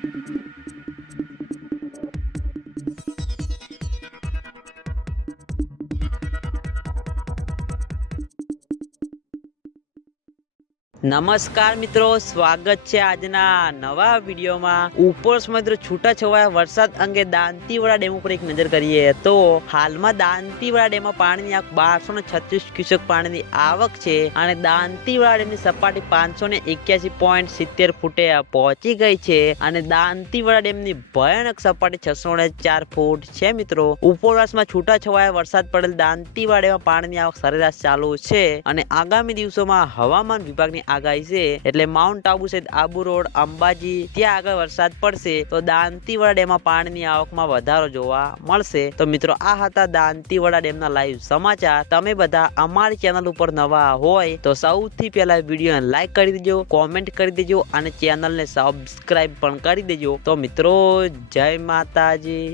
Thank you. નમસ્કાર મિત્રો, સ્વાગત છે આજના નવા વિડીયોમાં. ઉપર સમુદ્ર છૂટાછવાયા વરસાદ અંગે દાંતીવાડા ડેમ ઉપર એક નજર કરીએ તો હાલમાં દાંતીવાડા ડેમમાં પાણીની આવક બારસો ને છત્રીસ ક્યુસેક પાણીની આવક છે અને દાંતીવાડા ડેમની સપાટી પાંચસો ને એક્યાસી પોઈન્ટ સિત્તેર ફૂટે પહોંચી ગઈ છે અને દાંતીવાડા ડેમની ભયાનક સપાટી છસો ને ચાર ફૂટ છે મિત્રો. ઉપરવાસમાં છૂટાછવાયા વરસાદ પડેલ દાંતીવાડા ડેમમાં પાણીની આવક સરેરાશ ચાલુ છે અને આગામી દિવસોમાં હવામાન વિભાગની આગાહી છે. એટલે માઉન્ટ આબુ સહિત આબુ રોડ અંબાજી, ત્યાં આગળ વરસાદ પડશે, તો દાંતીવાડા ડેમમાં પાણીની આવકમાં વધારો જોવા મળશે. તો મિત્રો, આ હતા દાંતીવાડા ડેમના લાઈવ સમાચાર. તમે બધા અમારી ચેનલ ઉપર નવા હોય, તો સૌથી પહેલા વિડીયોને લાઈક કરી દેજો કોમેન્ટ કરી દેજો, અને ચેનલને સબસ્ક્રાઈબ પણ કરી દેજો. તો મિત્રો, જય માતાજી.